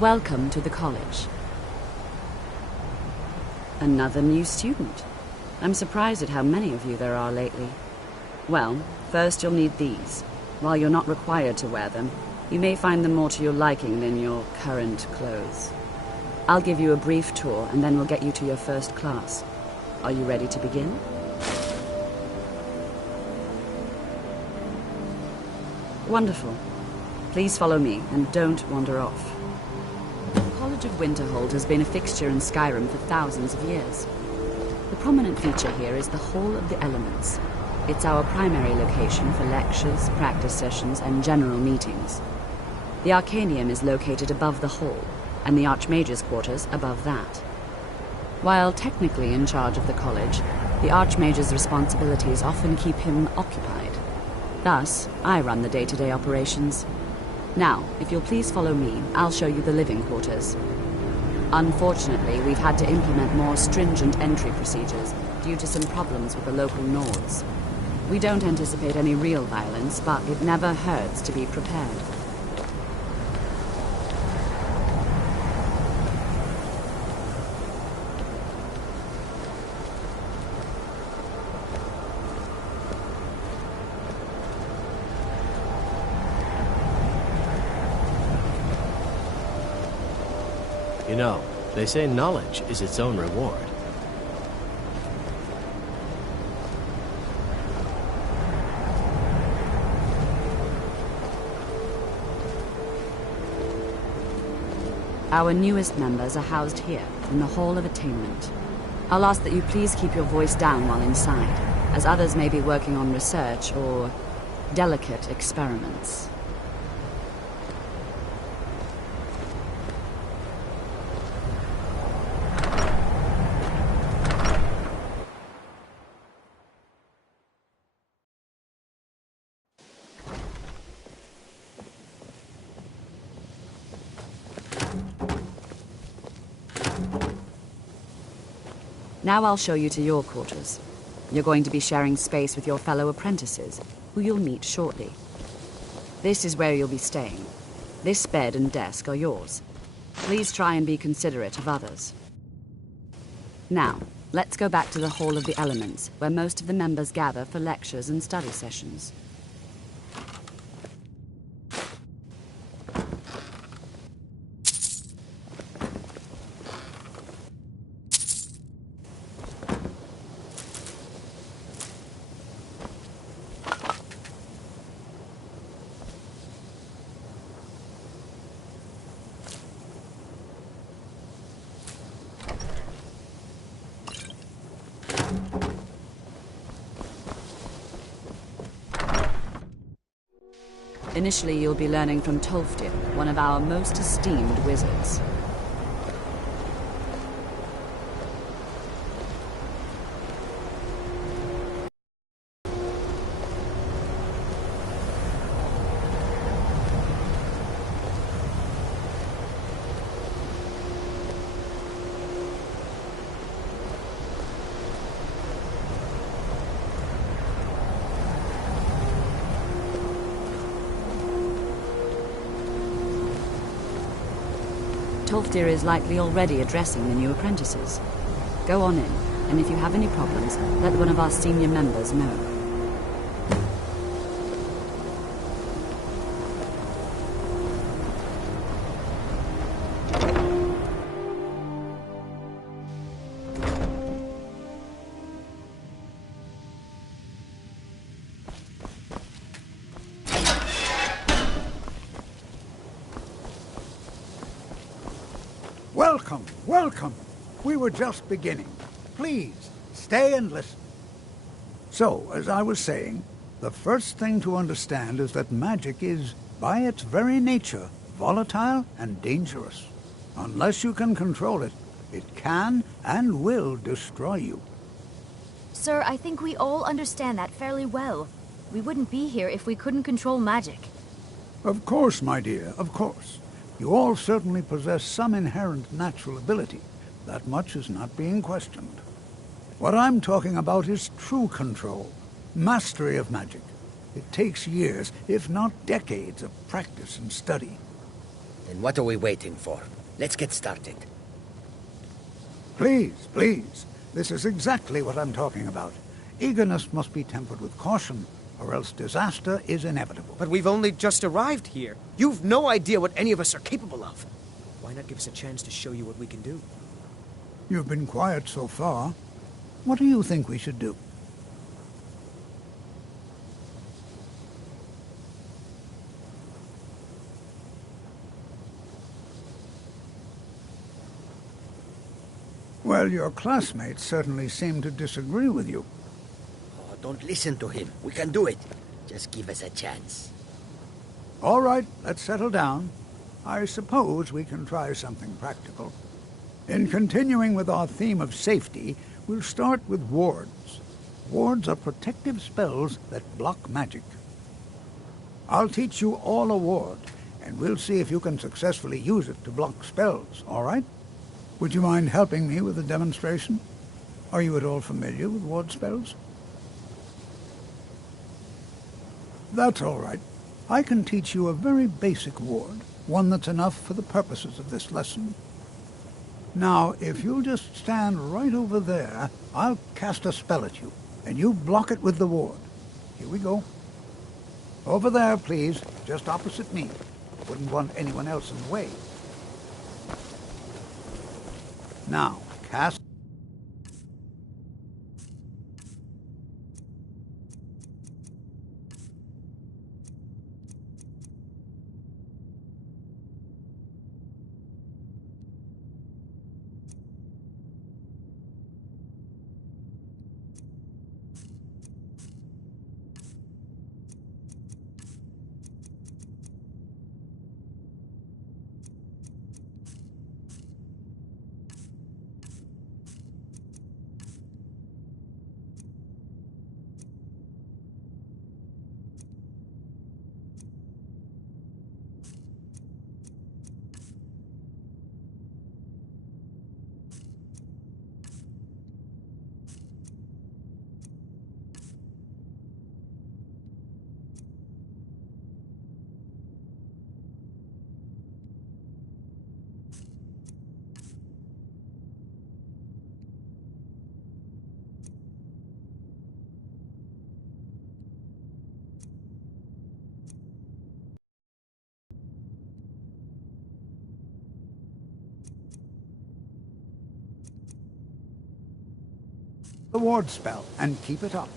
Welcome to the college. Another new student. I'm surprised at how many of you there are lately. Well, first you'll need these. While you're not required to wear them, you may find them more to your liking than your current clothes. I'll give you a brief tour, and then we'll get you to your first class. Are you ready to begin? Wonderful. Please follow me, and don't wander off. The College of Winterhold has been a fixture in Skyrim for thousands of years. The prominent feature here is the Hall of the Elements. It's our primary location for lectures, practice sessions, and general meetings. The Arcanium is located above the hall, and the Archmage's quarters above that. While technically in charge of the college, the Archmage's responsibilities often keep him occupied. Thus, I run the day-to-day operations. Now, if you'll please follow me, I'll show you the living quarters. Unfortunately, we've had to implement more stringent entry procedures due to some problems with the local Nords. We don't anticipate any real violence, but it never hurts to be prepared. You know, they say knowledge is its own reward. Our newest members are housed here, in the Hall of Attainment. I'll ask that you please keep your voice down while inside, as others may be working on research or delicate experiments. Now I'll show you to your quarters. You're going to be sharing space with your fellow apprentices, who you'll meet shortly. This is where you'll be staying. This bed and desk are yours. Please try and be considerate of others. Now, let's go back to the Hall of the Elements, where most of the members gather for lectures and study sessions. Initially, you'll be learning from Tolfdir, one of our most esteemed wizards. Tolfdir is likely already addressing the new apprentices. Go on in, and if you have any problems, let one of our senior members know. Welcome, welcome. We were just beginning. Please, stay and listen. So, as I was saying, the first thing to understand is that magic is, by its very nature, volatile and dangerous. Unless you can control it, it can and will destroy you. Sir, I think we all understand that fairly well. We wouldn't be here if we couldn't control magic. Of course, my dear, of course. You all certainly possess some inherent natural ability. That much is not being questioned. What I'm talking about is true control, mastery of magic. It takes years, if not decades, of practice and study. Then what are we waiting for? Let's get started. Please, please. This is exactly what I'm talking about. Eagerness must be tempered with caution, or else disaster is inevitable. But we've only just arrived here. You've no idea what any of us are capable of. Why not give us a chance to show you what we can do? You've been quiet so far. What do you think we should do? Well, your classmates certainly seem to disagree with you. Oh, don't listen to him. We can do it. Just give us a chance. All right, let's settle down. I suppose we can try something practical. In continuing with our theme of safety, we'll start with wards. Wards are protective spells that block magic. I'll teach you all a ward, and we'll see if you can successfully use it to block spells, all right? Would you mind helping me with the demonstration? Are you at all familiar with ward spells? That's all right. I can teach you a very basic ward, one that's enough for the purposes of this lesson. Now, if you'll just stand right over there, I'll cast a spell at you, and you block it with the ward. Here we go. Over there, please, just opposite me. Wouldn't want anyone else in the way. Now, cast... the ward spell, and keep it up.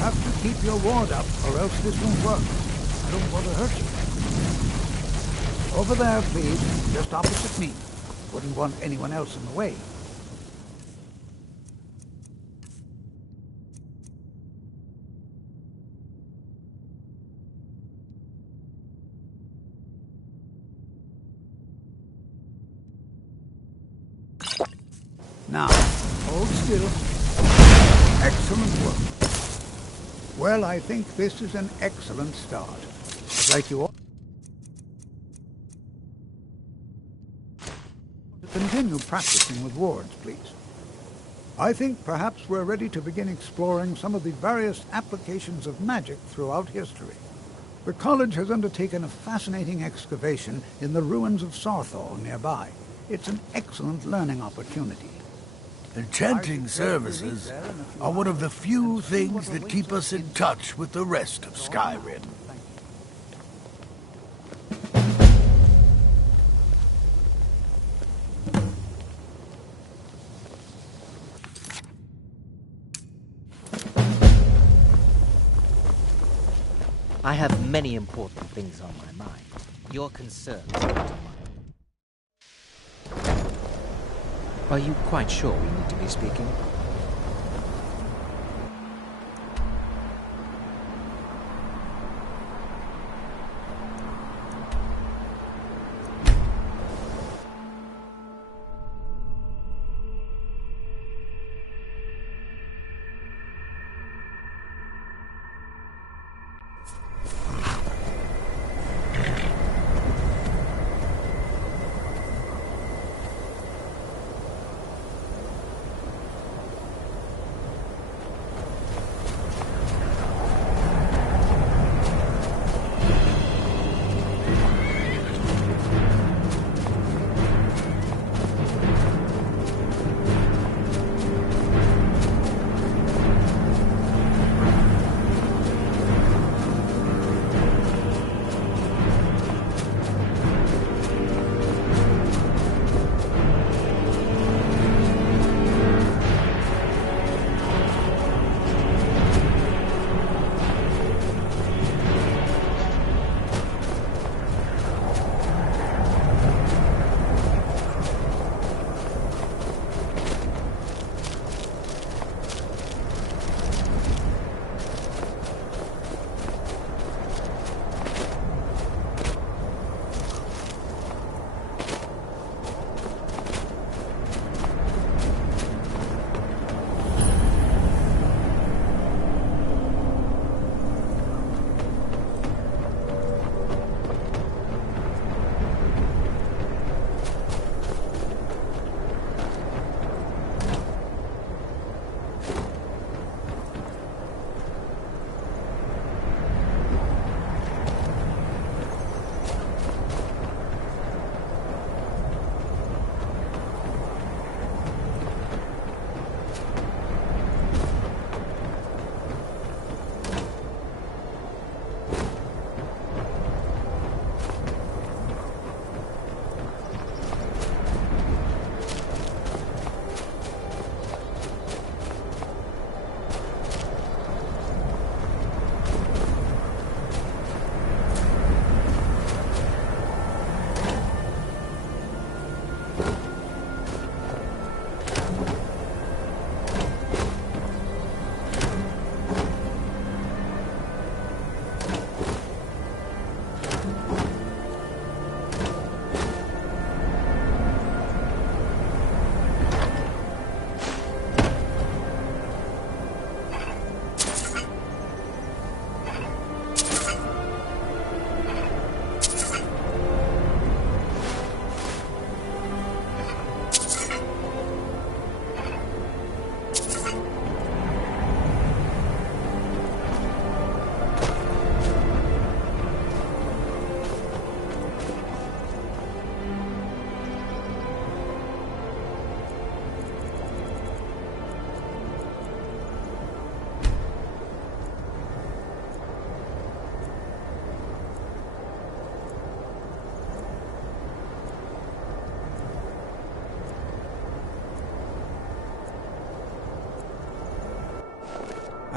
Have to keep your ward up, or else this won't work. I don't want to hurt you. Over there, please, just opposite me. Wouldn't want anyone else in the way. Now, hold still. Excellent work. Well, I think this is an excellent start. I'd like you all to continue practicing with wards, please. I think perhaps we're ready to begin exploring some of the various applications of magic throughout history. The college has undertaken a fascinating excavation in the ruins of Saarthal nearby. It's an excellent learning opportunity. Enchanting services are one of the few things that keep us in touch with the rest of Skyrim. I have many important things on my mind. Your concerns are not mine. Are you quite sure we need to be speaking?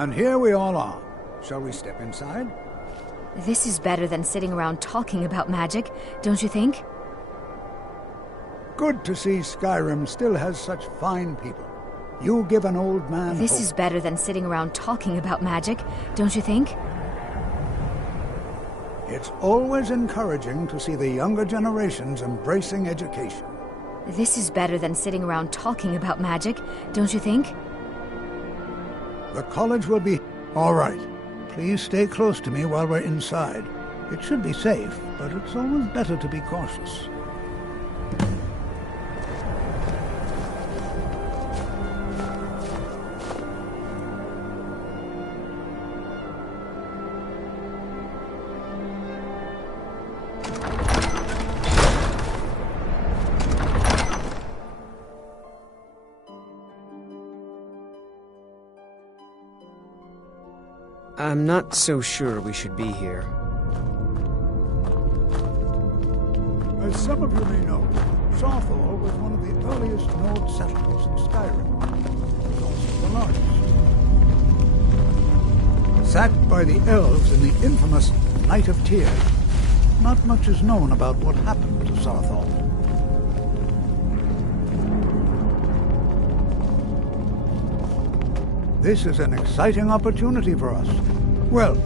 And here we all are. Shall we step inside? This is better than sitting around talking about magic, don't you think? Good to see Skyrim still has such fine people. You give an old man This hope. is better than sitting around talking about magic, don't you think? It's always encouraging to see the younger generations embracing education. This is better than sitting around talking about magic, don't you think? The college will be... All right. Please stay close to me while we're inside. It should be safe, but it's always better to be cautious. I'm not so sure we should be here. As some of you may know, Saarthal was one of the earliest Nord settlements in Skyrim. It was also the largest. Sacked by the elves in the infamous Night of Tears, not much is known about what happened to Saarthal. This is an exciting opportunity for us. Well,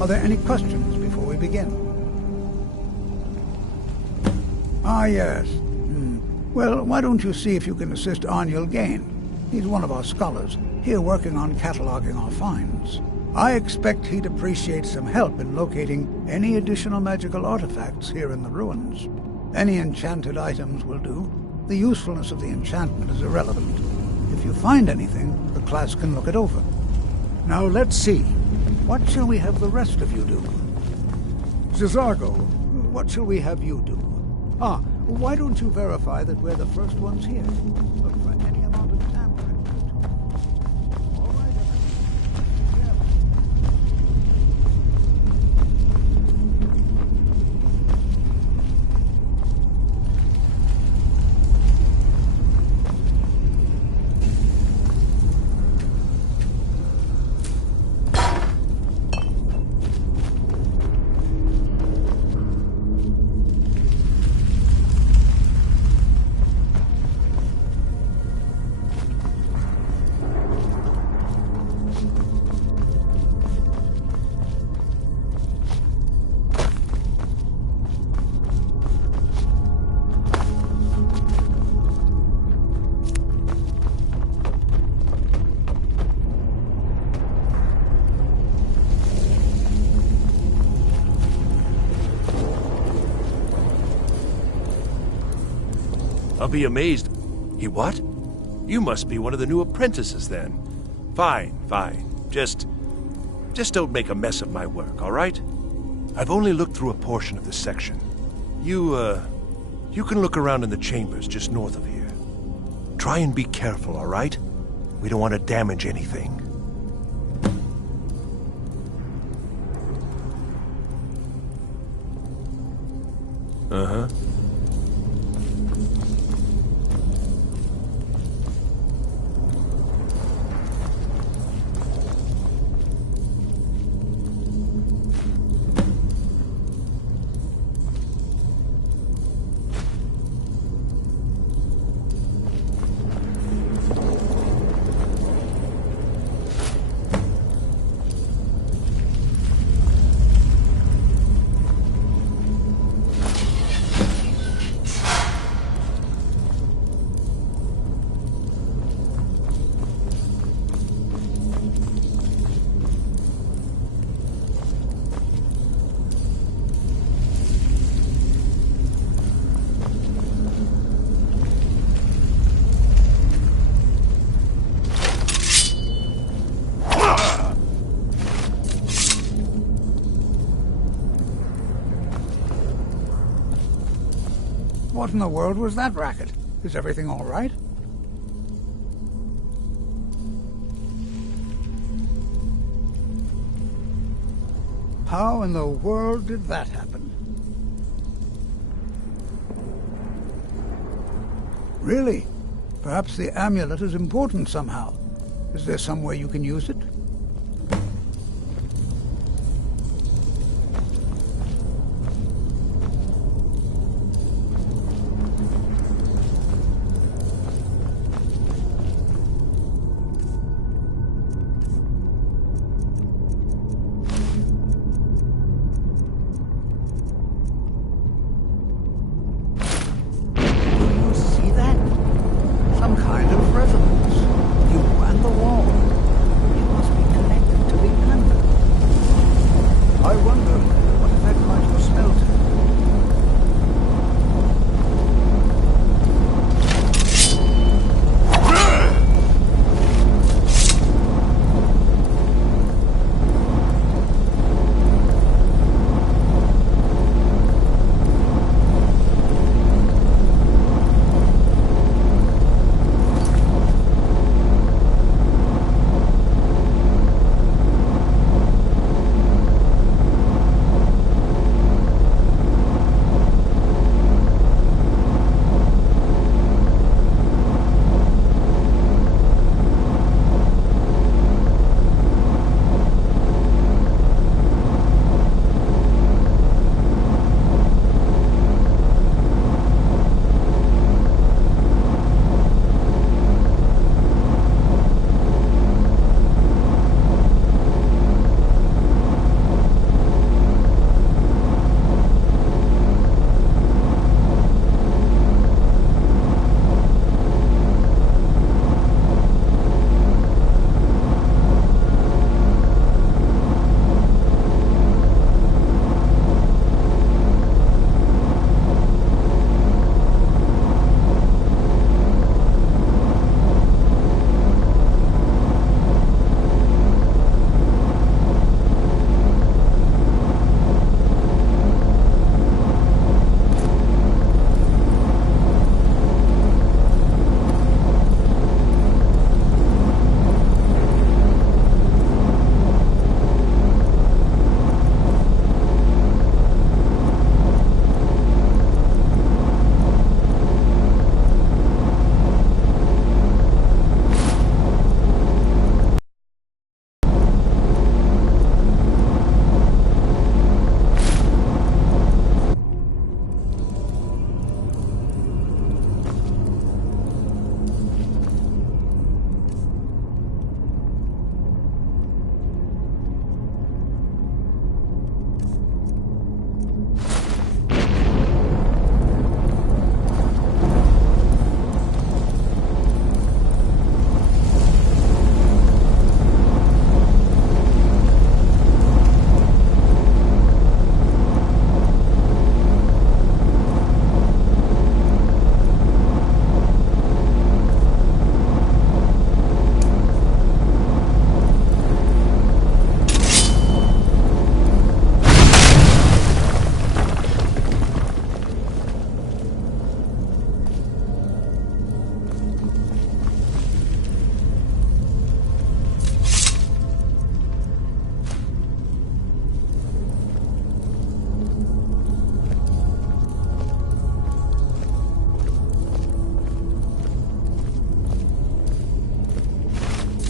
are there any questions before we begin? Ah, yes. Well, why don't you see if you can assist Arniel Gain? He's one of our scholars, here working on cataloging our finds. I expect he'd appreciate some help in locating any additional magical artifacts here in the ruins. Any enchanted items will do. The usefulness of the enchantment is irrelevant. If you find anything, the class can look it over. Now let's see. What shall we have the rest of you do? Zizargo, what shall we have you do? Ah, why don't you verify that we're the first ones here? Look for any amount of tampering. All right, everyone. I'll be amazed. He what? You must be one of the new apprentices then. Fine, fine. Just don't make a mess of my work, all right? I've only looked through a portion of this section. You can look around in the chambers just north of here. Try and be careful, all right? We don't want to damage anything. Uh-huh. What in the world was that racket? Is everything all right? How in the world did that happen? Really? Perhaps the amulet is important somehow. Is there some way you can use it? See that?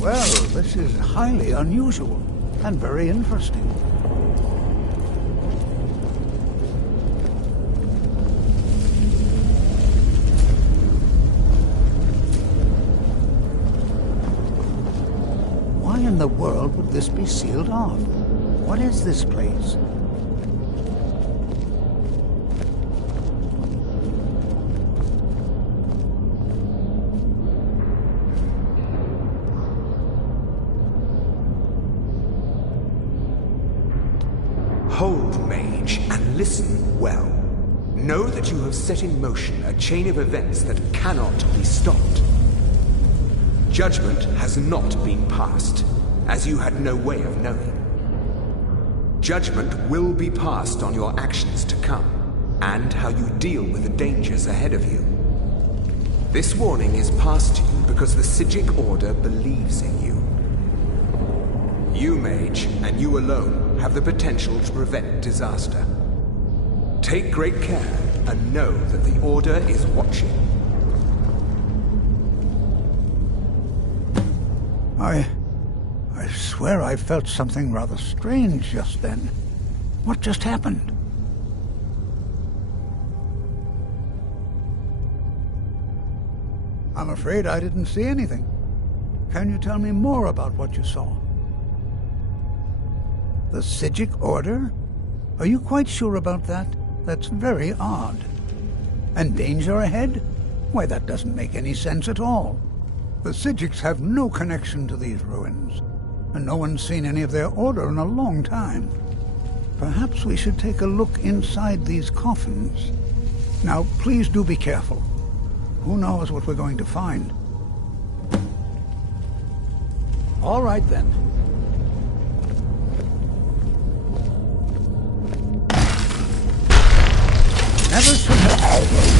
Well, this is highly unusual and very interesting. Why in the world would this be sealed off? What is this place? Hold, mage, and listen well. Know that you have set in motion a chain of events that cannot be stopped. Judgment has not been passed, as you had no way of knowing. Judgment will be passed on your actions to come, and how you deal with the dangers ahead of you. This warning is passed to you because the Psijic Order believes in you. You, mage, and you alone, have the potential to prevent disaster. Take great care, and know that the Order is watching. I swear I felt something rather strange just then. What just happened? I'm afraid I didn't see anything. Can you tell me more about what you saw? The Psijic Order? Are you quite sure about that? That's very odd. And danger ahead? Why, that doesn't make any sense at all. The Psijics have no connection to these ruins, and no one's seen any of their order in a long time. Perhaps we should take a look inside these coffins. Now, please do be careful. Who knows what we're going to find? All right, then. Never should have...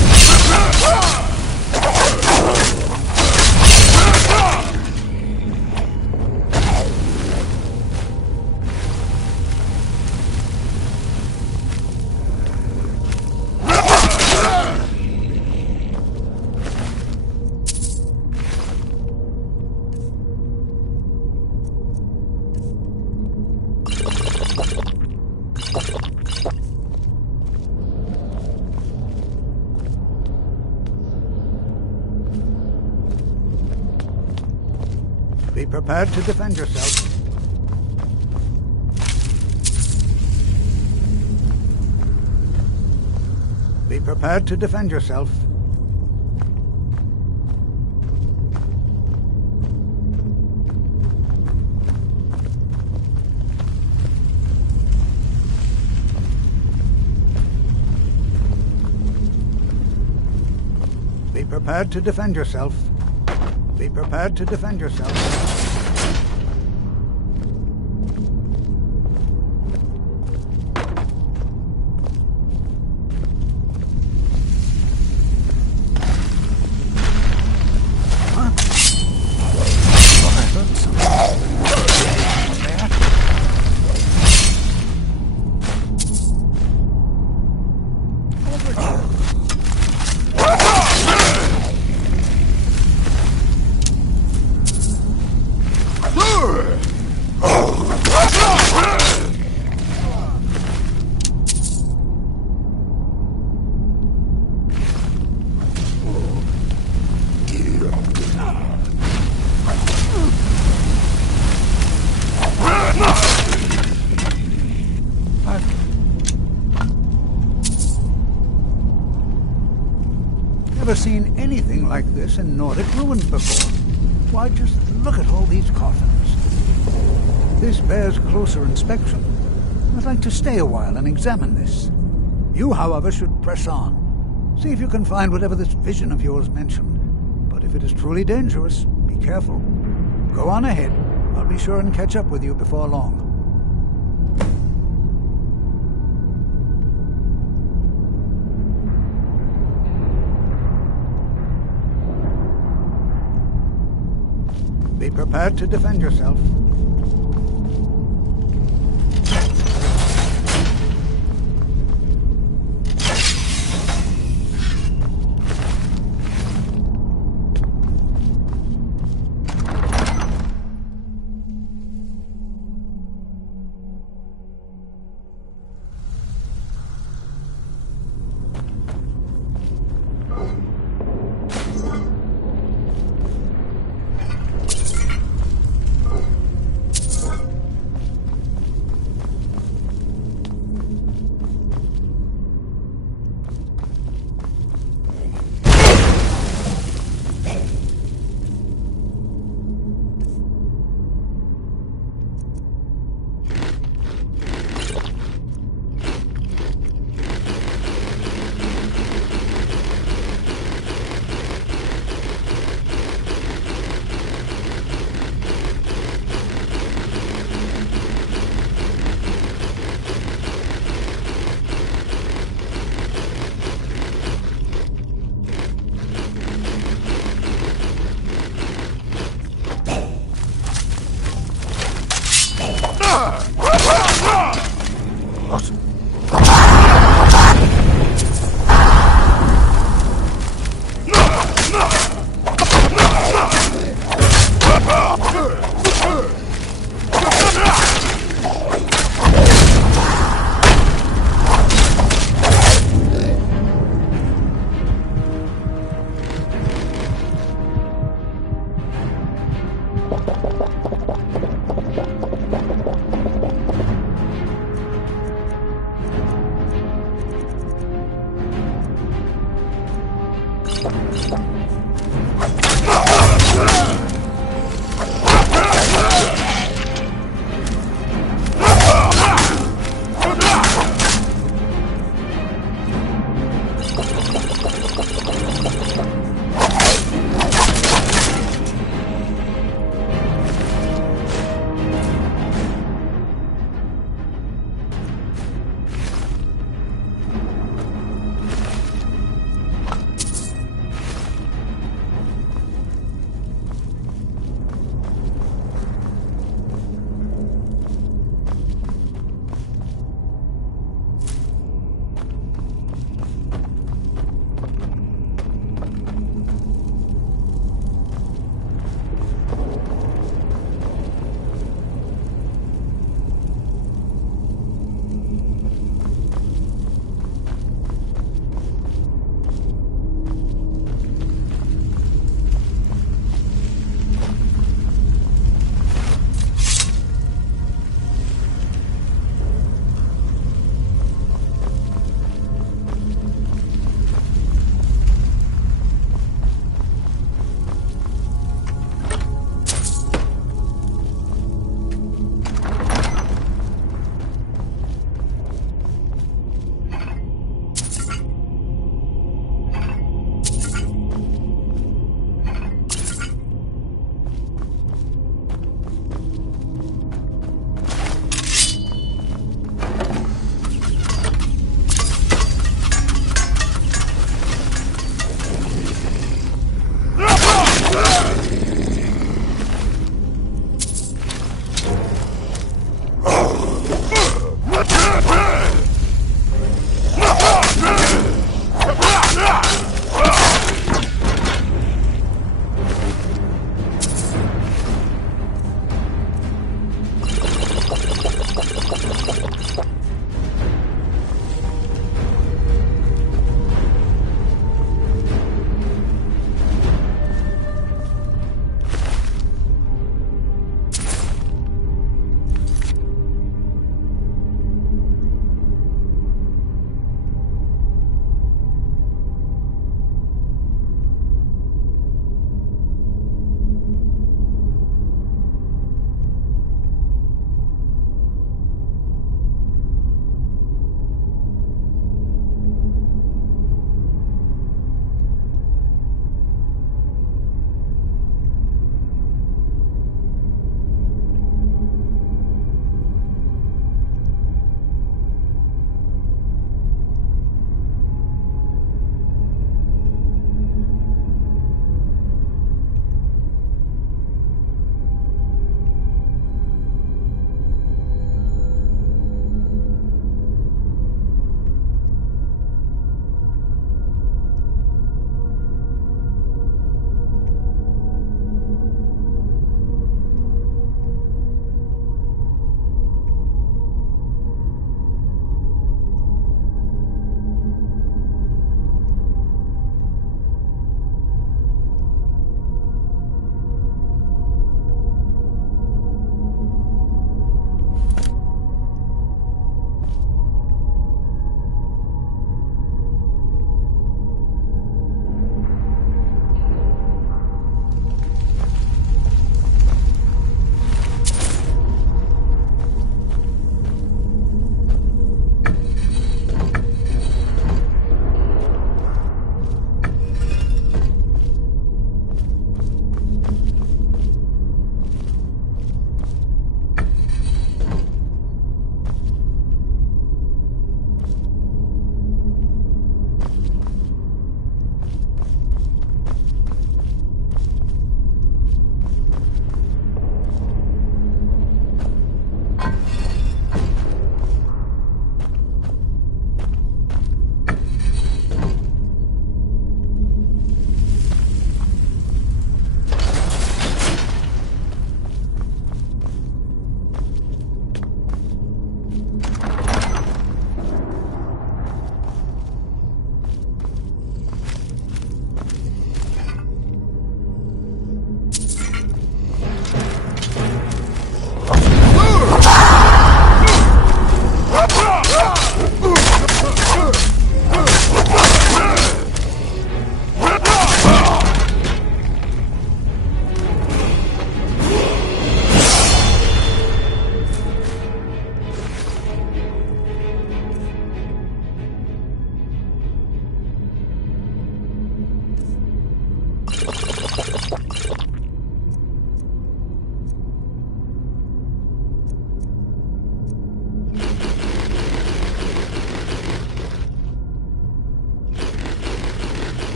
Be prepared to defend yourself. Be prepared to defend yourself. Be prepared to defend yourself. Be prepared to defend yourself. Huh? Oh, I heard something there. Over here. Never seen anything like this in Nordic ruins before. Why, just look at all these coffins. This bears closer inspection. I'd like to stay a while and examine this. You, however, should press on. See if you can find whatever this vision of yours mentioned. But if it is truly dangerous, be careful. Go on ahead. I'll be sure and catch up with you before long. Be prepared to defend yourself.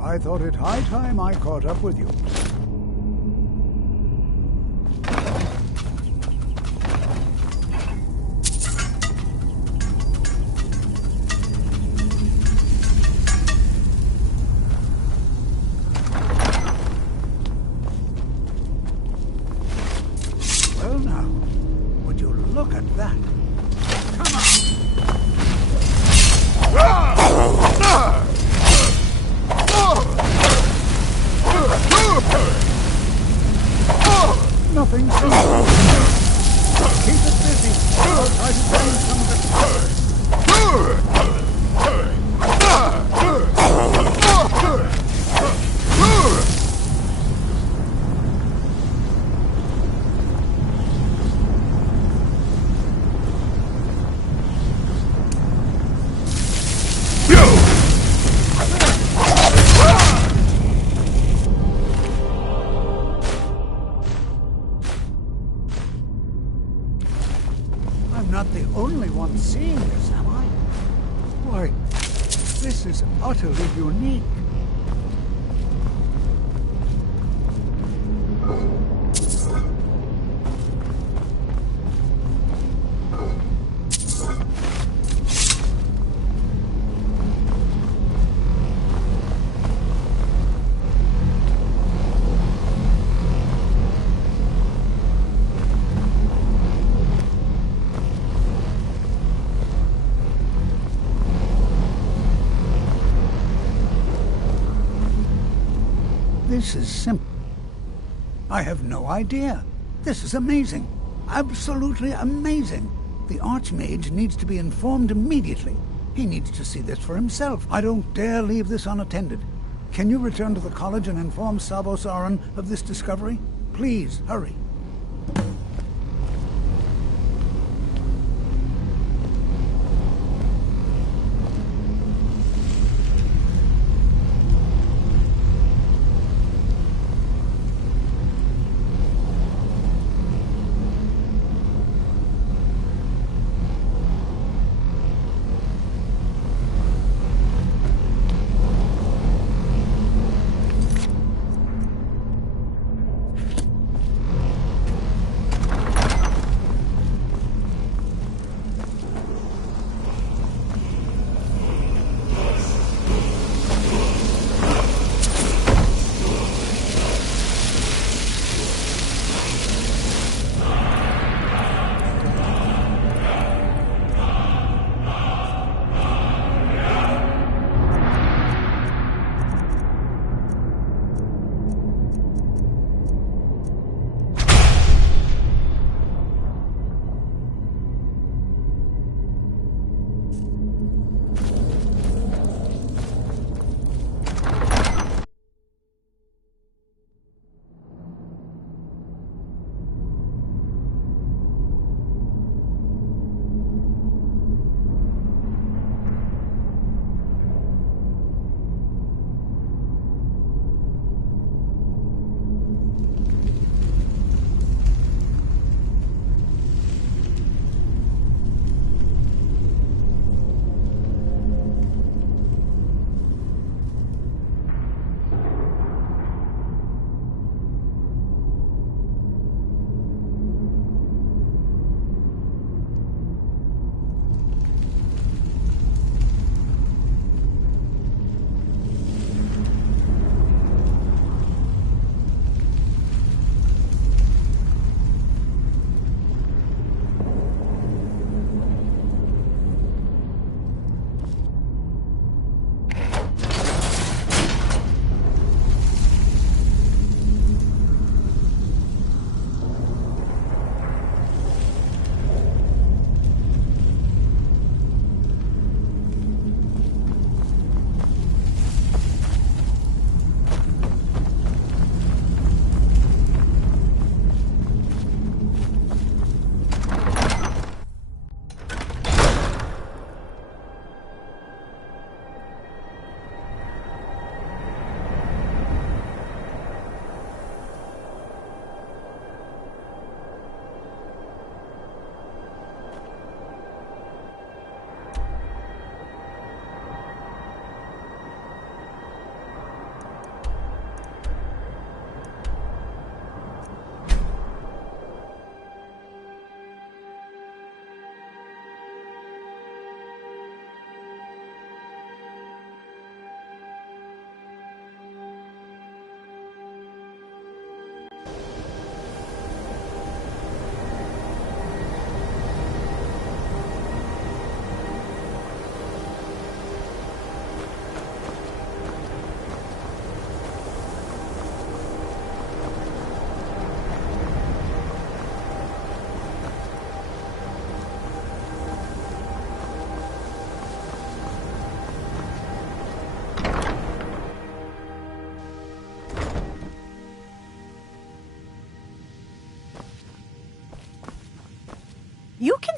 I thought it high time I caught up with you. Well now, would you look at that? Come on! Nothing. Keep it busy. I'll try to bring some of it. I'm not the only one seeing this, am I? Why, this is utterly unique. This is simple. I have no idea. This is amazing. Absolutely amazing. The Archmage needs to be informed immediately. He needs to see this for himself. I don't dare leave this unattended. Can you return to the college and inform Savos Aran of this discovery? Please, hurry.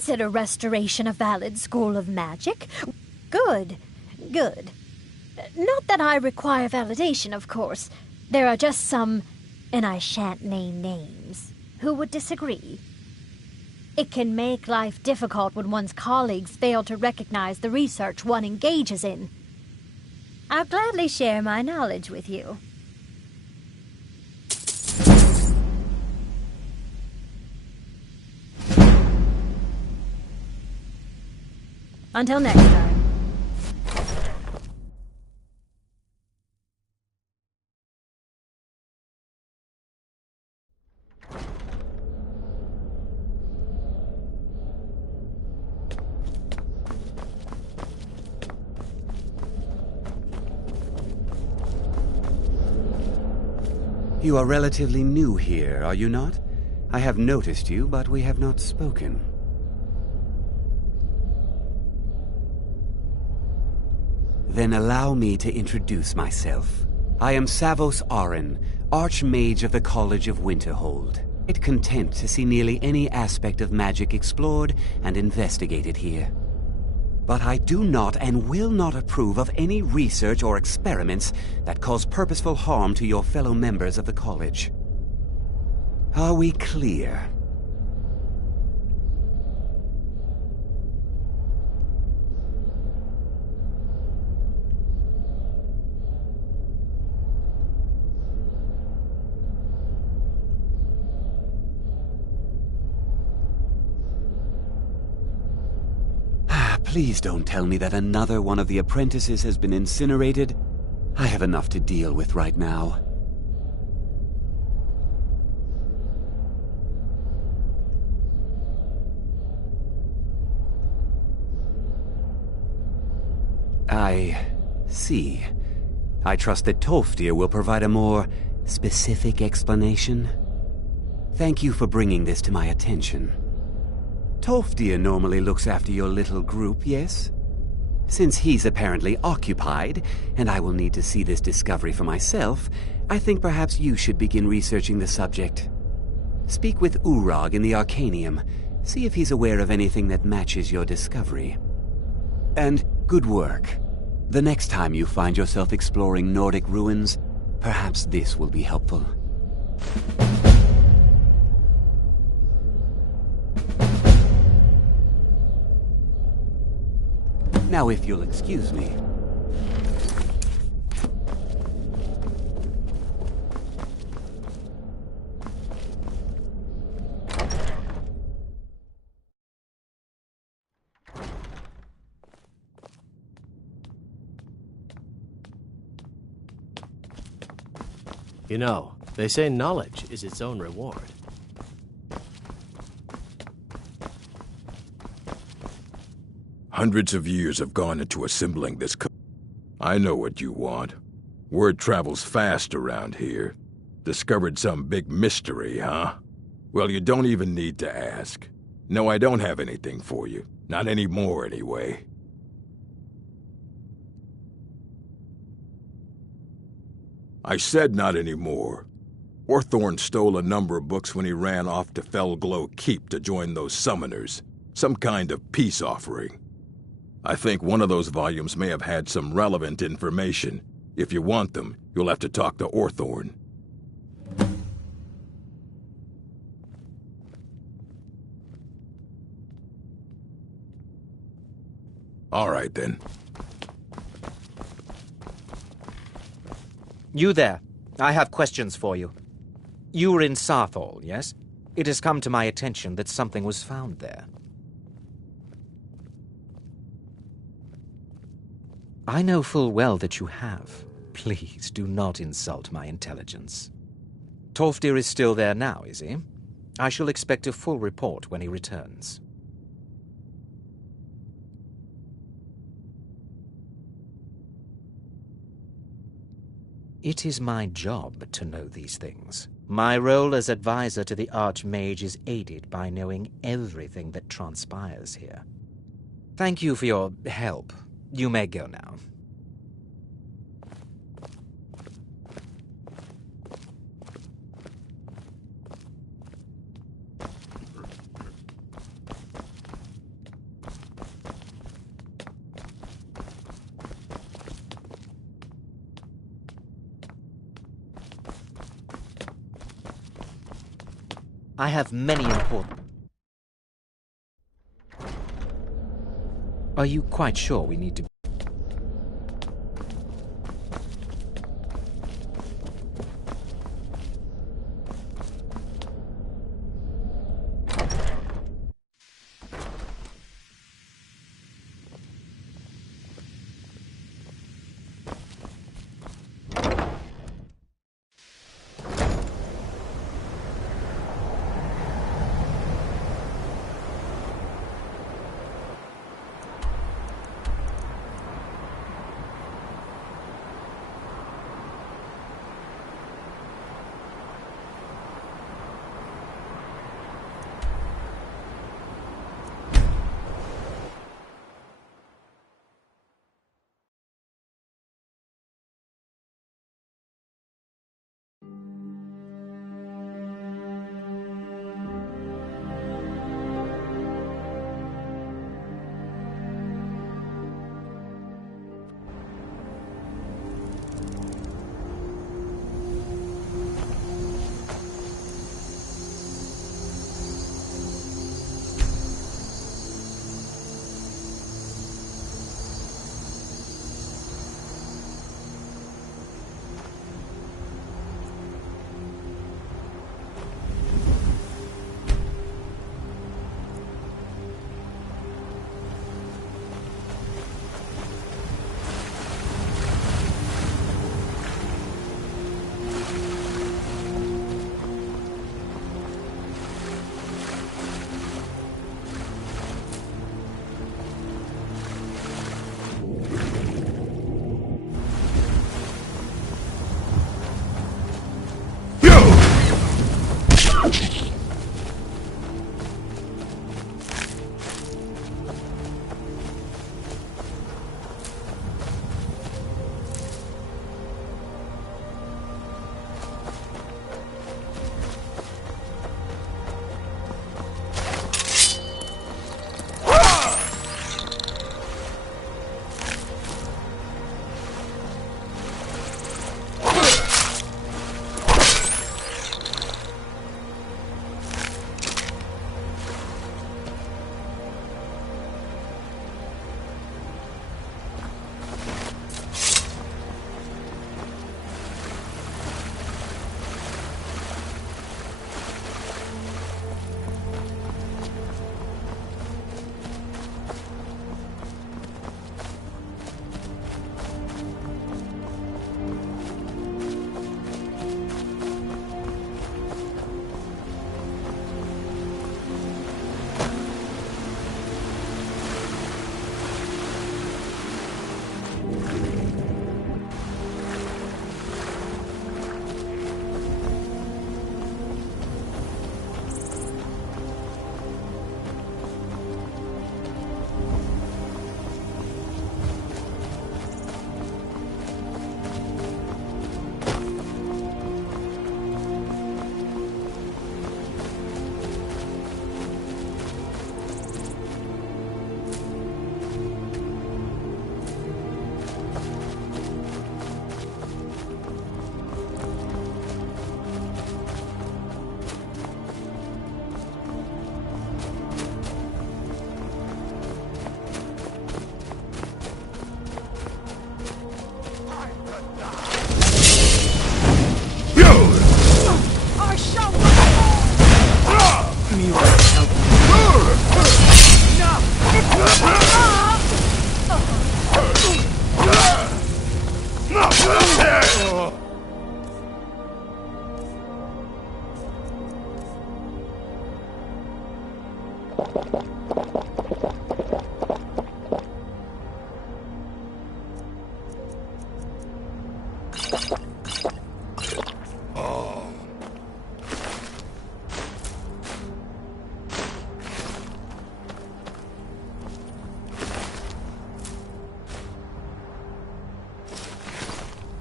consider restoration a valid school of magic. Good. Good. Not that I require validation, of course. There are just some, and I shan't name names, who would disagree. It can make life difficult when one's colleagues fail to recognize the research one engages in. I'll gladly share my knowledge with you. Until next time. You are relatively new here, are you not? I have noticed you, but we have not spoken. Then allow me to introduce myself. I am Savos Aren, Archmage of the College of Winterhold. Quite content to see nearly any aspect of magic explored and investigated here. But I do not and will not approve of any research or experiments that cause purposeful harm to your fellow members of the college. Are we clear? Please don't tell me that another one of the apprentices has been incinerated. I have enough to deal with right now. I see. I trust that Tolfdir will provide a more specific explanation. Thank you for bringing this to my attention. Tolfdir normally looks after your little group, yes? Since he's apparently occupied, and I will need to see this discovery for myself, I think perhaps you should begin researching the subject. Speak with Urag in the Arcanium. See if he's aware of anything that matches your discovery. And good work. The next time you find yourself exploring Nordic ruins, perhaps this will be helpful. Now, if you'll excuse me. You know, they say knowledge is its own reward. Hundreds of years have gone into assembling this I know what you want. Word travels fast around here. Discovered some big mystery, huh? Well, you don't even need to ask. No, I don't have anything for you. Not anymore, anyway. I said not anymore. Orthorn stole a number of books when he ran off to Felglow Keep to join those summoners. Some kind of peace offering. I think one of those volumes may have had some relevant information. If you want them, you'll have to talk to Orthorn. All right, then. You there. I have questions for you. You were in Saarthal, yes? It has come to my attention that something was found there. I know full well that you have. Please do not insult my intelligence. Tolfdir is still there now, is he? I shall expect a full report when he returns. It is my job to know these things. My role as advisor to the Archmage is aided by knowing everything that transpires here. Thank you for your help. You may go now. I have many important... Are you quite sure we need to...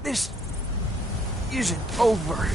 This isn't over.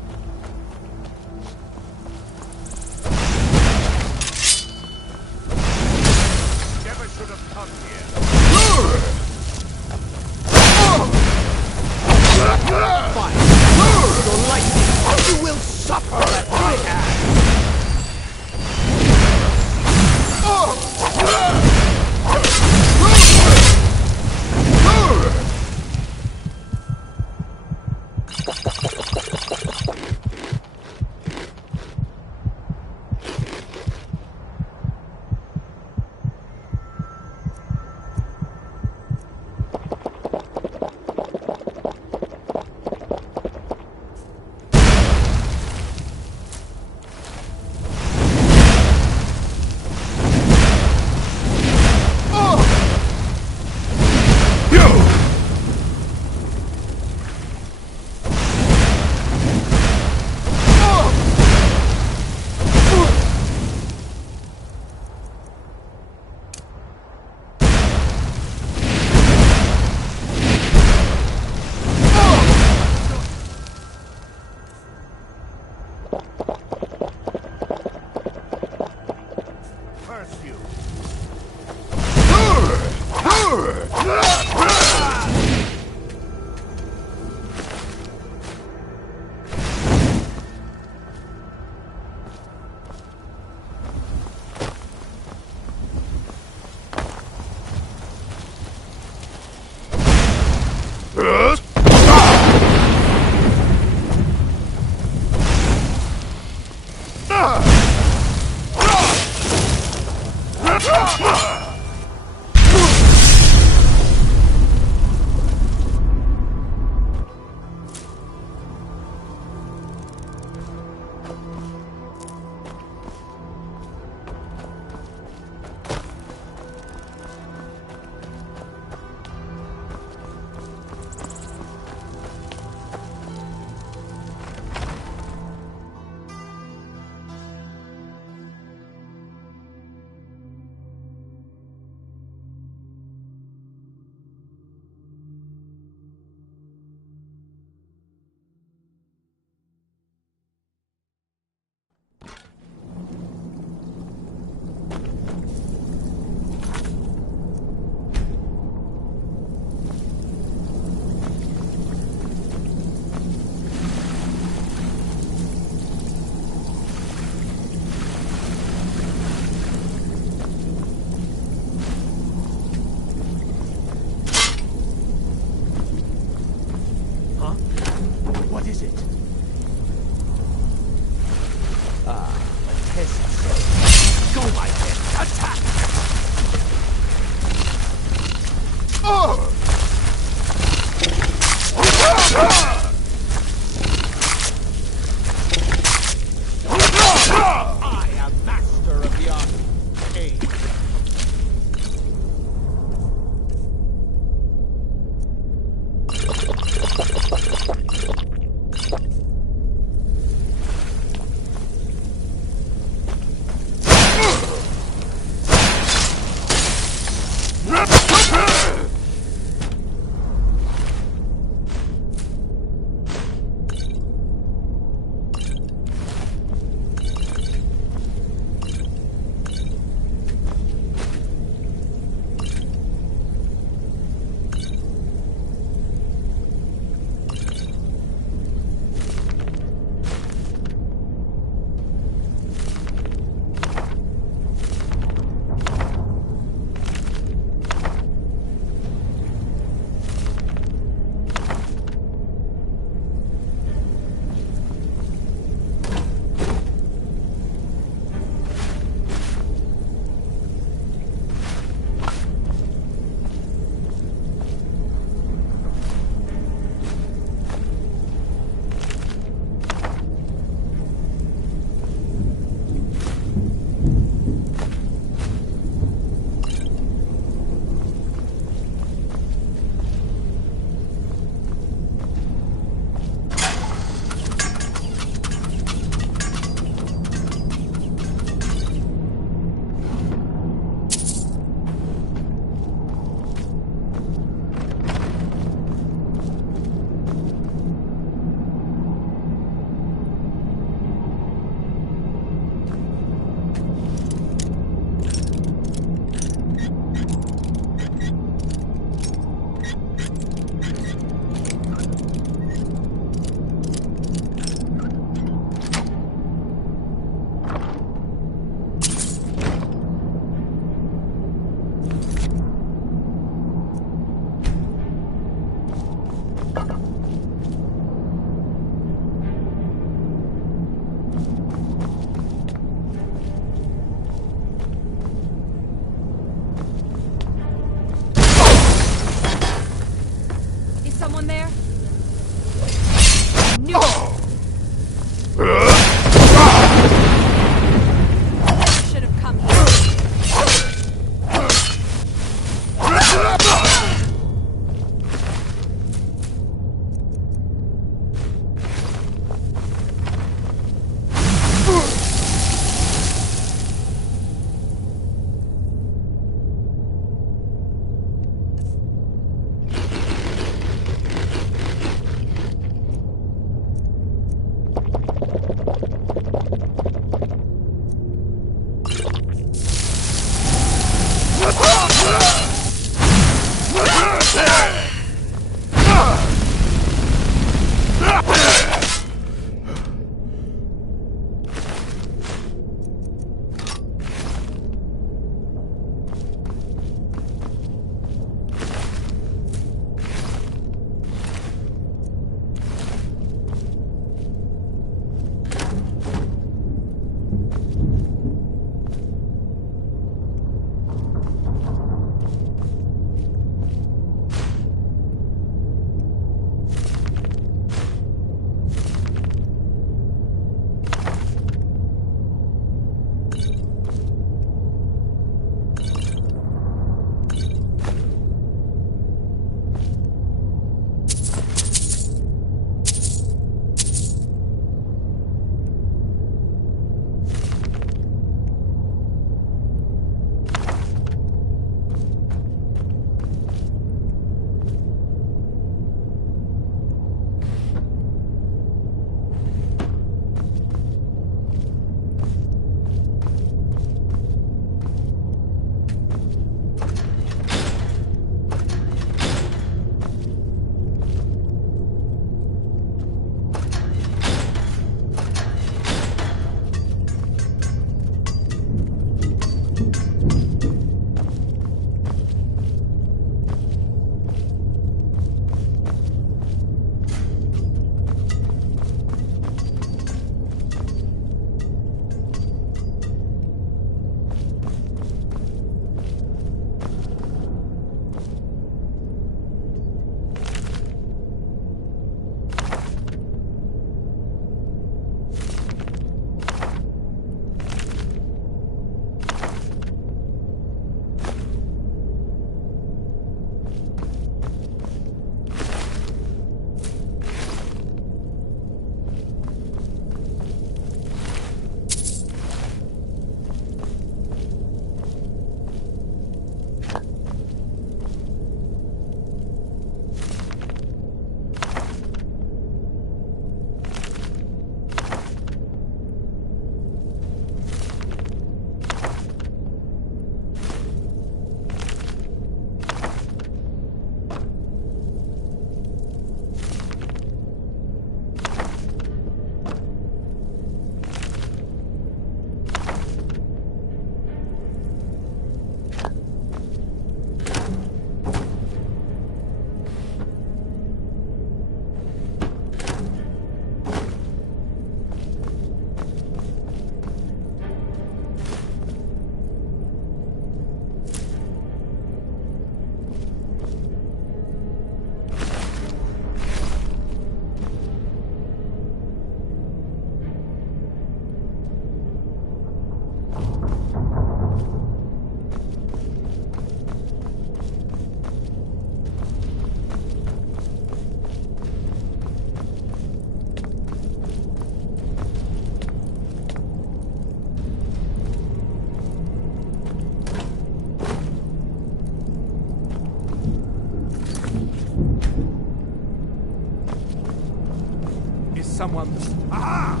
ones. Ah!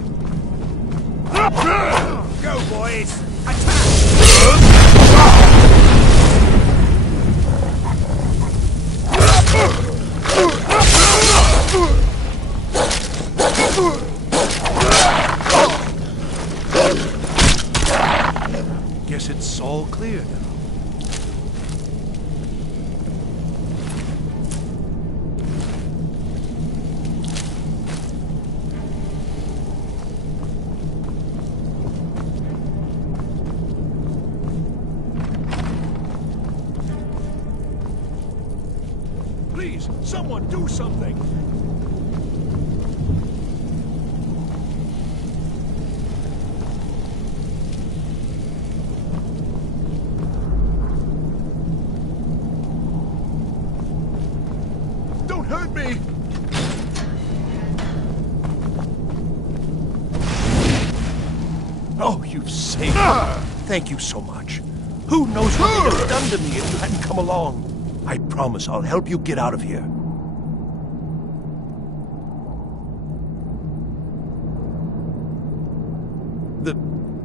Go, boys! Guess it's all clear now. Please, someone do something! Don't hurt me! Oh, you've saved me. Thank you so much. Who knows what you'd have done to me if you hadn't come along? I promise I'll help you get out of here.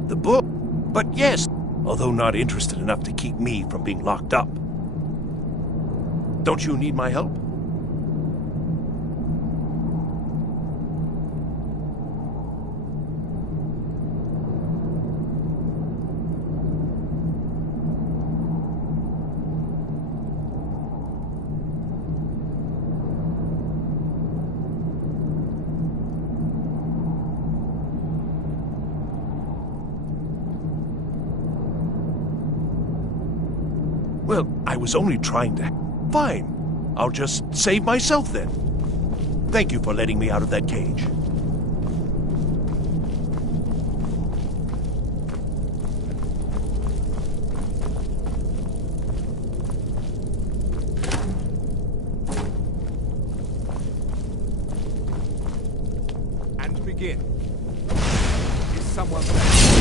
The book? But yes, although not interested enough to keep me from being locked up. Don't you need my help? Well, I was only trying to... Fine. I'll just save myself then. Thank you for letting me out of that cage. And begin. Is someone there?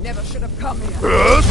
Never should have come here.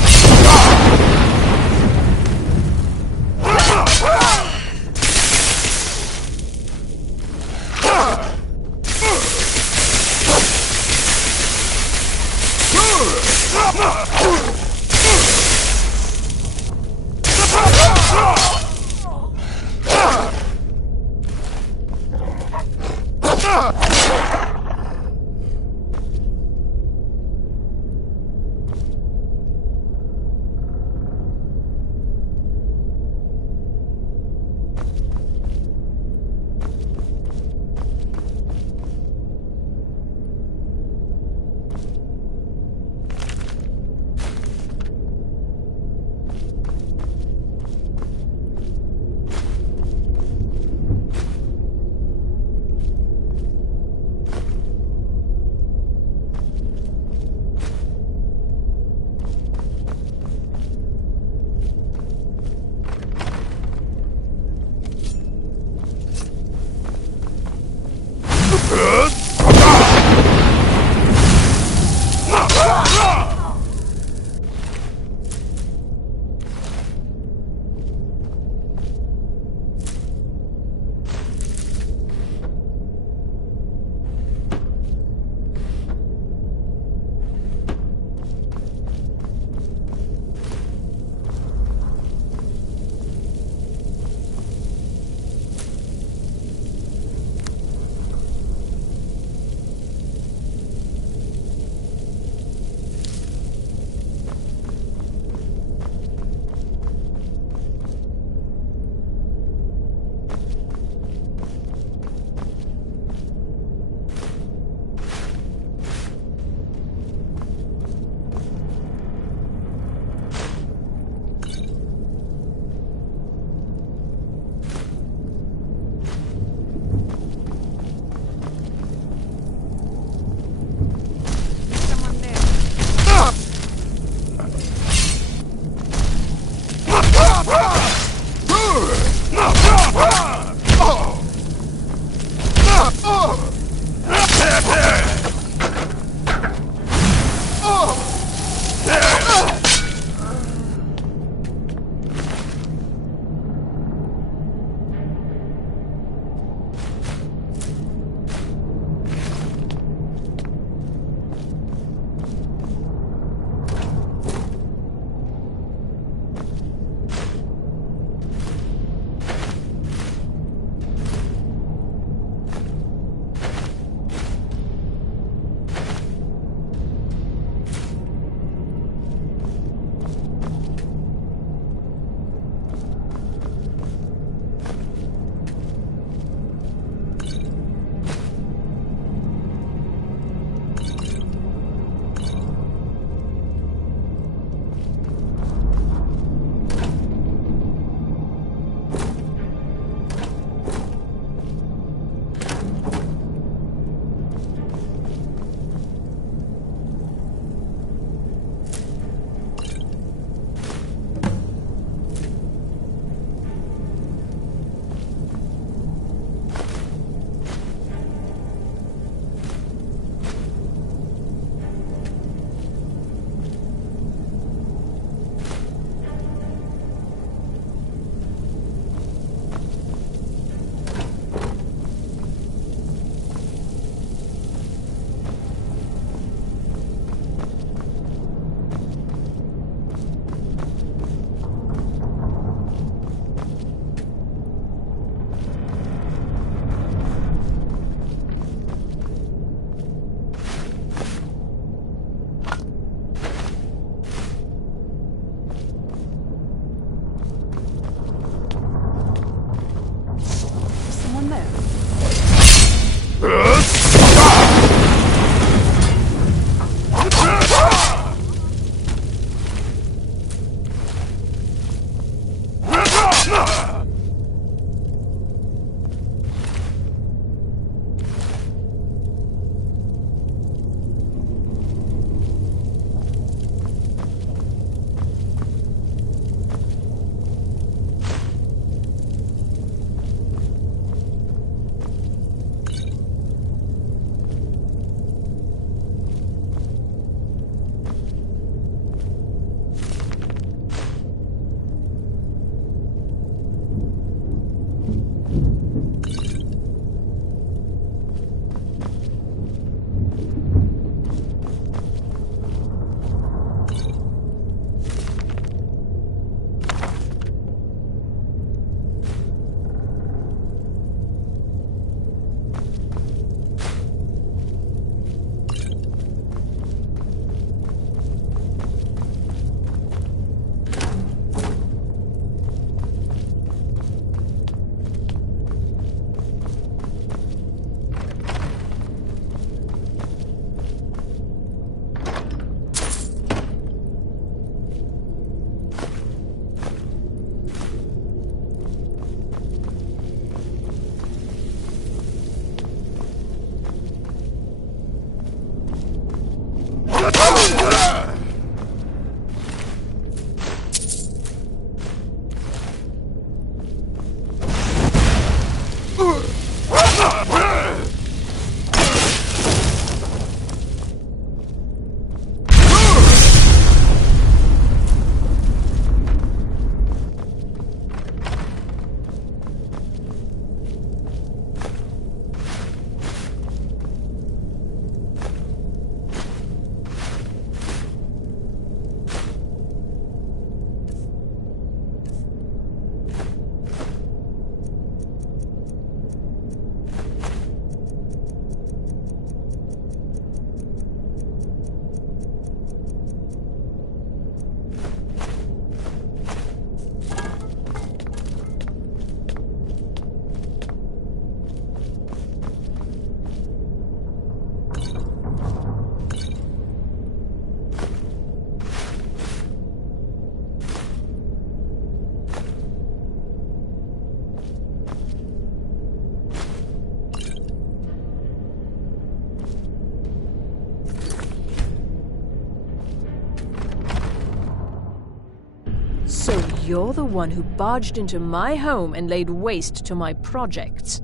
So you're the one who barged into my home and laid waste to my projects.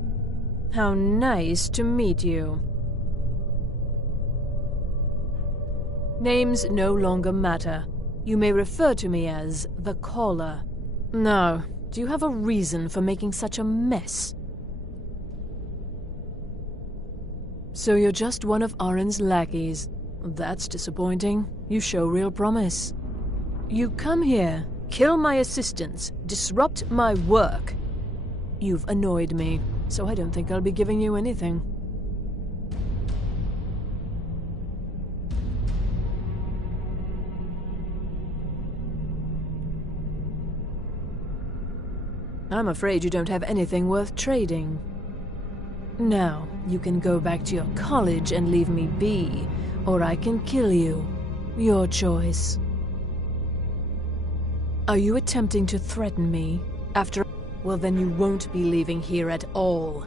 How nice to meet you. Names no longer matter. You may refer to me as the Caller. Now, do you have a reason for making such a mess? So you're just one of Arin's lackeys. That's disappointing. You show real promise. You come here, kill my assistants, disrupt my work. You've annoyed me, so I don't think I'll be giving you anything. I'm afraid you don't have anything worth trading. Now, you can go back to your college and leave me be, or I can kill you. Your choice. Are you attempting to threaten me? Well, then you won't be leaving here at all.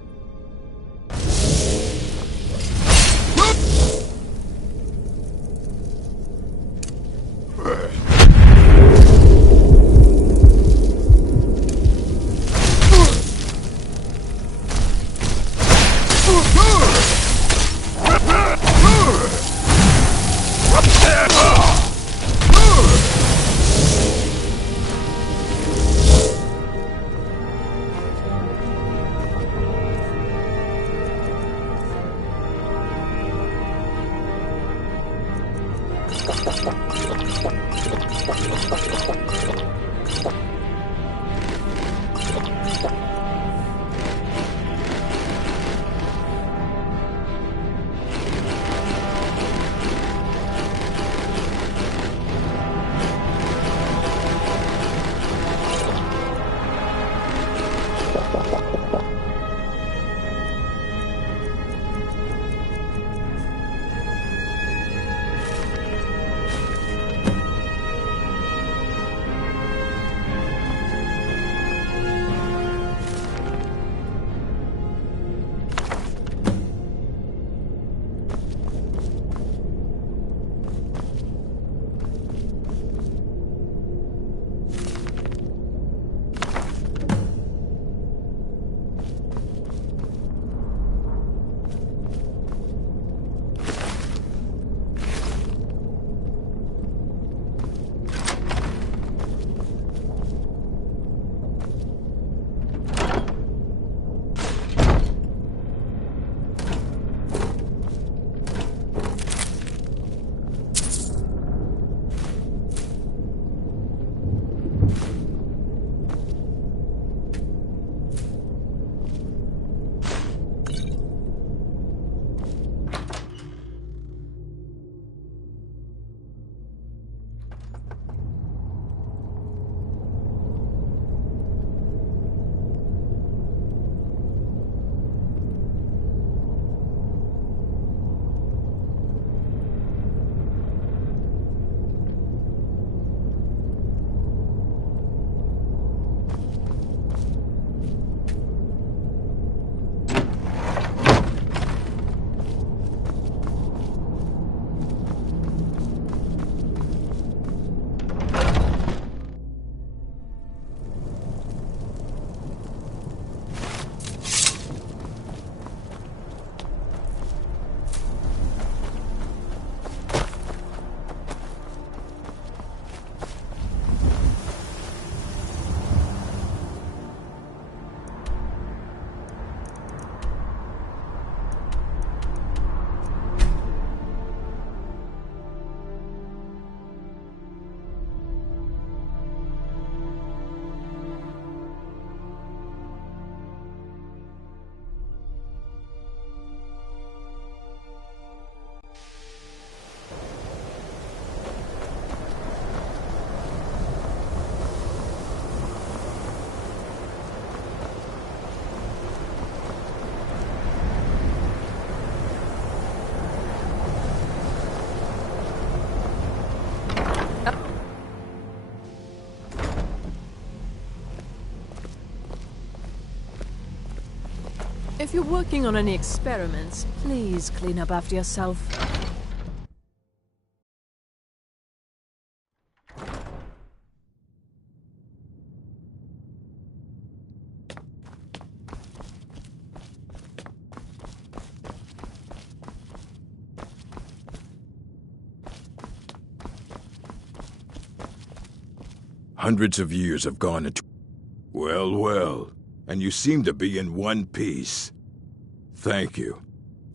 If you're working on any experiments, please clean up after yourself. Hundreds of years have gone into... Well, well. And you seem to be in one piece. Thank you.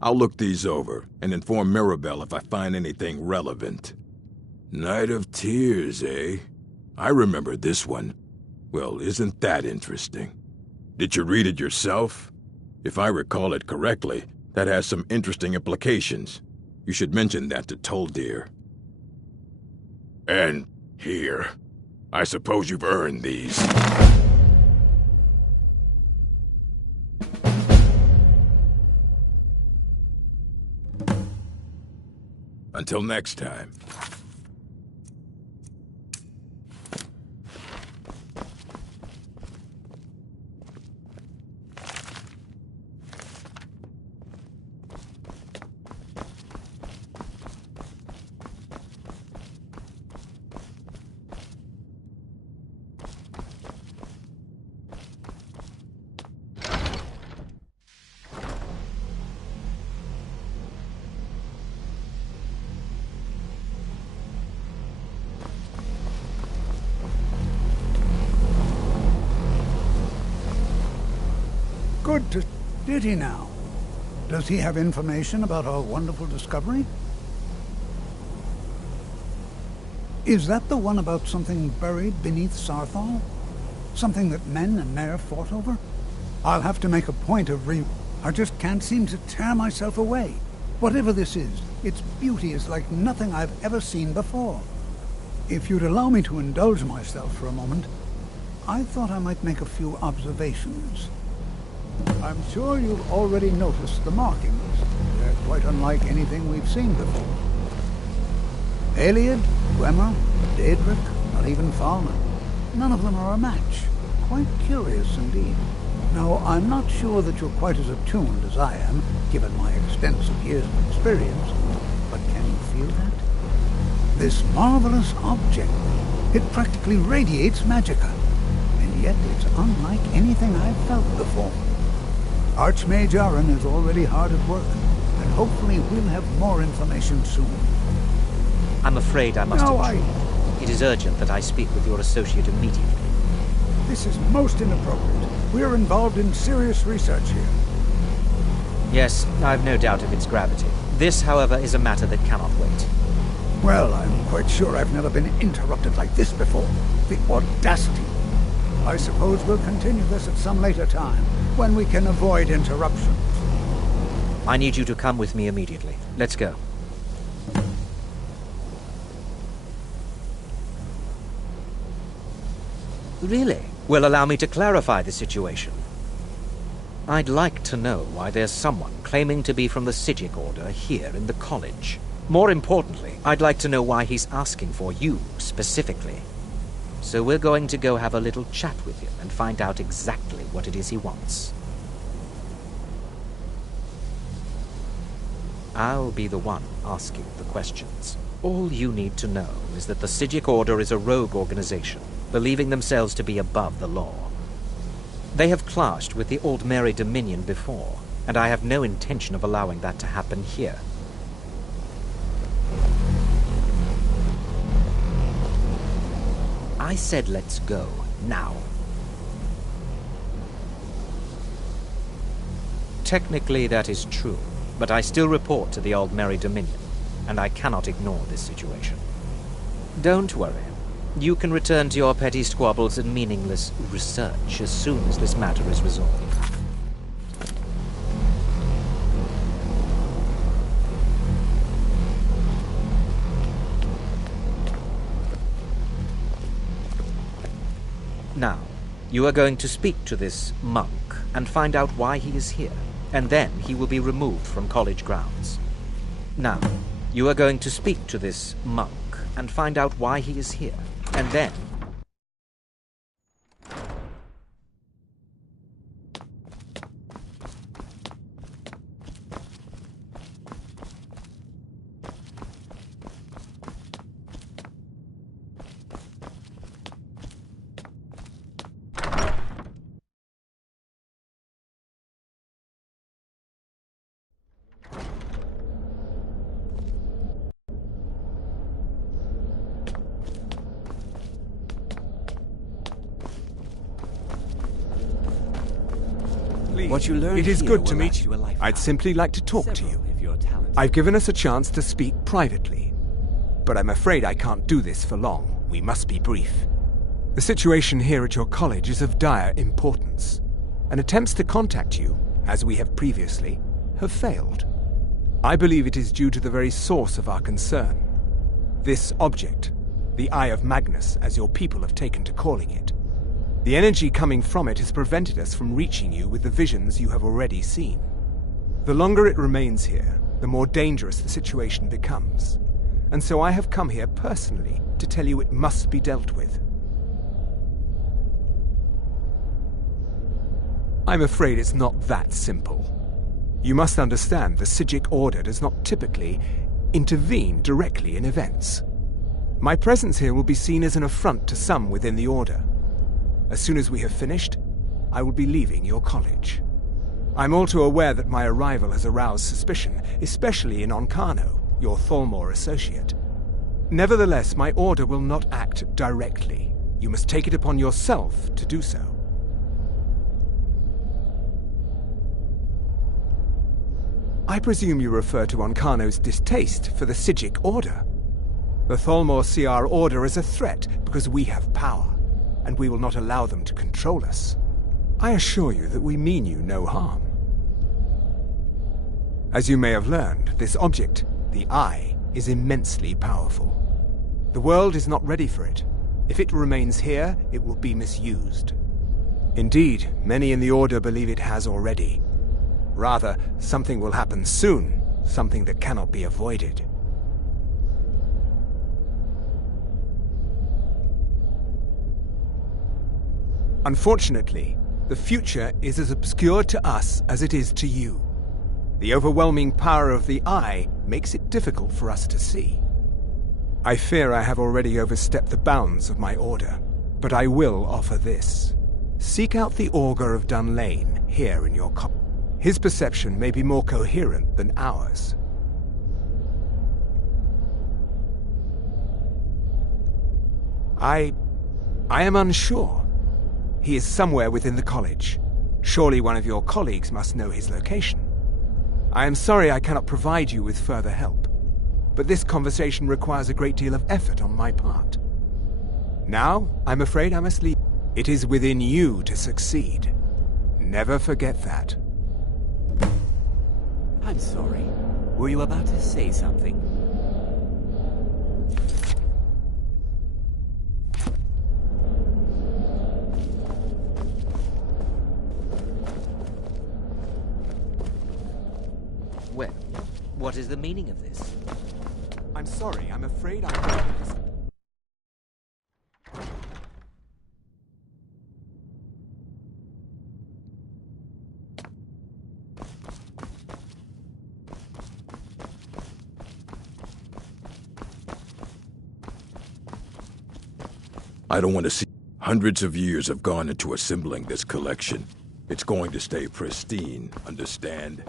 I'll look these over and inform Mirabelle if I find anything relevant. Night of Tears, eh? I remember this one. Well, isn't that interesting? Did you read it yourself? If I recall it correctly, that has some interesting implications. You should mention that to Toldir. And here. I suppose you've earned these. Until next time. Good to... Did he now? Does he have information about our wonderful discovery? Is that the one about something buried beneath Saarthal? Something that men and Mare fought over? I'll have to make a point of I just can't seem to tear myself away. Whatever this is, its beauty is like nothing I've ever seen before. If you'd allow me to indulge myself for a moment, I thought I might make a few observations. I'm sure you've already noticed the markings. They're quite unlike anything we've seen before. Ayleid, Dwemer, Daedric, not even Falmer. None of them are a match. Quite curious indeed. Now, I'm not sure that you're quite as attuned as I am, given my extensive years of experience, but can you feel that? This marvelous object, it practically radiates magicka, and yet it's unlike anything I've felt before. Archmage Aren is already hard at work, and hopefully we'll have more information soon. I'm afraid I must intrude. It is urgent that I speak with your associate immediately. This is most inappropriate. We're involved in serious research here. Yes, I've no doubt of its gravity. This, however, is a matter that cannot wait. Well, I'm quite sure I've never been interrupted like this before. The audacity. I suppose we'll continue this at some later time, when we can avoid interruptions. I need you to come with me immediately. Let's go. Really? Well, allow me to clarify the situation. I'd like to know why there's someone claiming to be from the Psijic Order here in the college. More importantly, I'd like to know why he's asking for you, specifically. So we're going to go have a little chat with him and find out exactly what it is he wants. I'll be the one asking the questions. All you need to know is that the Psijic Order is a rogue organization, believing themselves to be above the law. They have clashed with the Aldmeri Dominion before, and I have no intention of allowing that to happen here. I said let's go, now. Technically that is true, but I still report to the Aldmeri Dominion, and I cannot ignore this situation. Don't worry. You can return to your petty squabbles and meaningless research as soon as this matter is resolved. Now, you are going to speak to this monk and find out why he is here, and then he will be removed from college grounds. Now, you are going to speak to this monk and find out why he is here, and then... What you learned It is here good will to last meet you a you. lifetime. I'd simply like to talk to you. If you're talented. I've given us a chance to speak privately. But I'm afraid I can't do this for long. We must be brief. The situation here at your college is of dire importance, and attempts to contact you, as we have previously, have failed. I believe it is due to the very source of our concern. This object, the Eye of Magnus, as your people have taken to calling it. The energy coming from it has prevented us from reaching you with the visions you have already seen. The longer it remains here, the more dangerous the situation becomes. And so I have come here personally to tell you it must be dealt with. I'm afraid it's not that simple. You must understand the Psijic Order does not typically intervene directly in events. My presence here will be seen as an affront to some within the Order. As soon as we have finished, I will be leaving your college. I'm all too aware that my arrival has aroused suspicion, especially in Onkano, your Thalmor associate. Nevertheless, my order will not act directly. You must take it upon yourself to do so. I presume you refer to Onkano's distaste for the Psijic Order. The Thalmor see our order as a threat because we have power, and we will not allow them to control us. I assure you that we mean you no harm. As you may have learned, this object, the Eye, is immensely powerful. The world is not ready for it. If it remains here, it will be misused. Indeed, many in the Order believe it has already. Rather, something will happen soon, something that cannot be avoided. Unfortunately, the future is as obscure to us as it is to you. The overwhelming power of the Eye makes it difficult for us to see. I fear I have already overstepped the bounds of my order, but I will offer this. Seek out the Augur of Dunlane here in your cop. His perception may be more coherent than ours. I am unsure. He is somewhere within the college. Surely one of your colleagues must know his location. I am sorry I cannot provide you with further help, but this conversation requires a great deal of effort on my part. Now, I'm afraid I must leave. It is within you to succeed. Never forget that. I'm sorry. Were you about to say something? Well, what is the meaning of this? I'm sorry, I'm afraid I... I don't want to see... Hundreds of years have gone into assembling this collection. It's going to stay pristine, understand?